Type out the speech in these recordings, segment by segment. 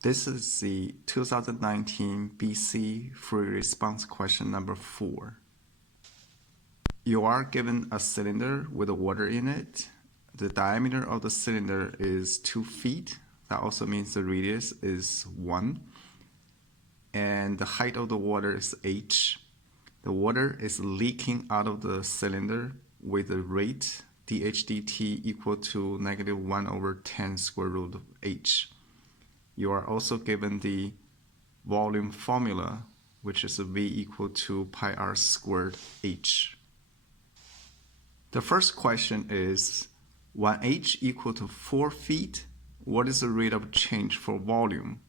This is the 2019 BC free response question number 4. You are given a cylinder with water in it. The diameter of the cylinder is 2 feet. That also means the radius is 1. And the height of the water is h. The water is leaking out of the cylinder with a rate dH dt equal to -1/10 square root of h. You are also given the volume formula, which is V equal to pi r squared h. The first question is, when h equal to 4 feet, what is the rate of change for volume?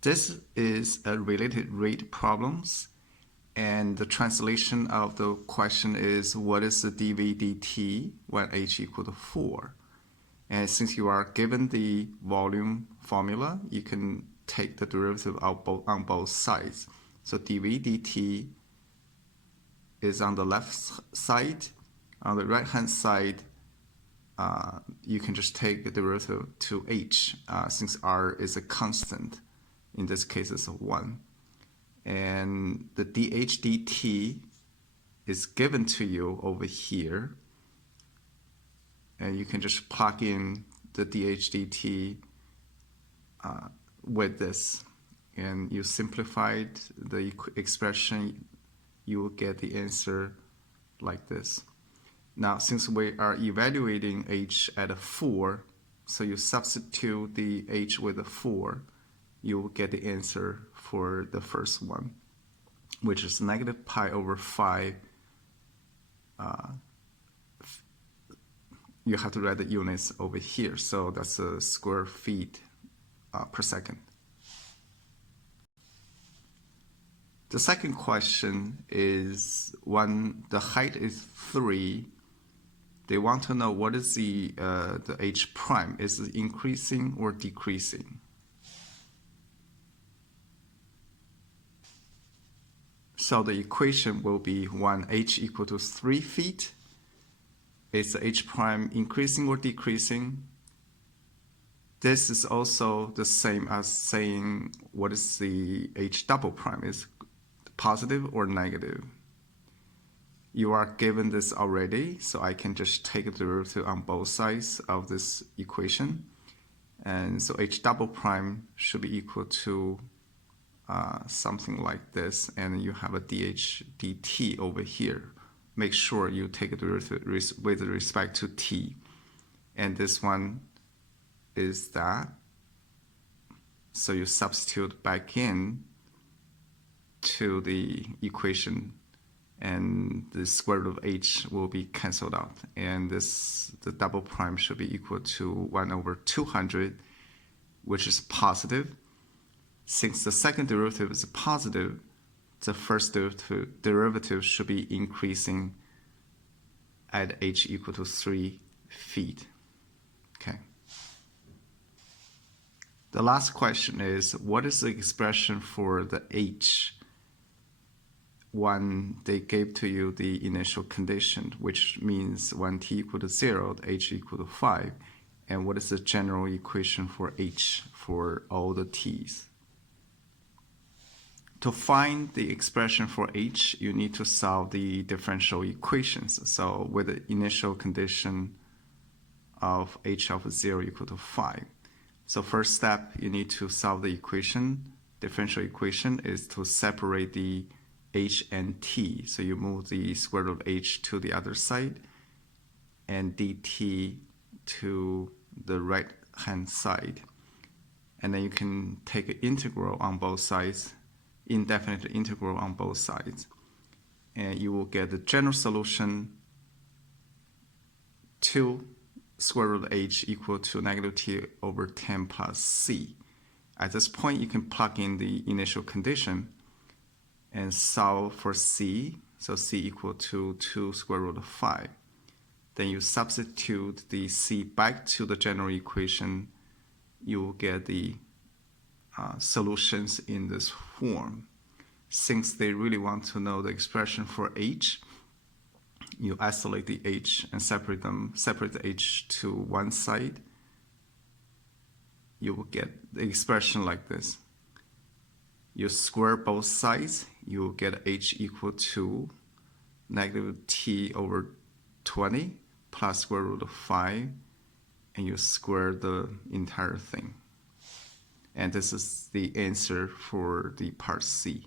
This is a related rate problems, and the translation of the question is, what is the dV dt when h equal to 4? And since you are given the volume formula, you can take the derivative on both sides. So dV dt is on the left side. On the right hand side, you can just take the derivative to h, since r is a constant. In this case, it's 1. And the dH dt is given to you over here. And you can just plug in the dH dt with this. And you simplified the expression, you will get the answer like this. Now, since we are evaluating h at a 4, so you substitute the h with a 4, you will get the answer for the first one, which is -pi/5. You have to write the units over here, so that's a square feet per second. The second question is, when the height is 3, they want to know what is the h prime. Is it increasing or decreasing? So the equation will be when h equal to 3 feet, is the h prime increasing or decreasing? This is also the same as saying what is the h double prime, is positive or negative. You are given this already, so I can just take the derivative on both sides of this equation. And so h double prime should be equal to something like this, and you have a dH dt over here. Make sure you take a derivative with respect to t. And this one is that. So you substitute back in to the equation, and the square root of h will be cancelled out. And the double prime should be equal to 1/200, which is positive. Since the second derivative is positive, the first derivative should be increasing at h equal to 3 feet. Okay. The last question is, what is the expression for the h when they gave to you the initial condition, which means when t equal to 0, h equal to 5, and what is the general equation for h for all the t's? To find the expression for h, you need to solve the differential equations. So with the initial condition of h of 0 equal to 5. So first step, you need to solve the equation. Differential equation is to separate the h and t. So you move the square root of h to the other side and dt to the right hand side. And then you can take an integral on both sides, indefinite integral on both sides. And you will get the general solution to square root of h equal to -t/10 plus c. At this point, you can plug in the initial condition and solve for c. So c equal to 2 square root of 5. Then you substitute the c back to the general equation. You will get the solutions in this form. Since they really want to know the expression for h, you isolate the h and separate the h to one side, you will get the expression like this. You square both sides, you will get h equal to negative t over 20 plus square root of 5, and you square the entire thing. And this is the answer for the part C.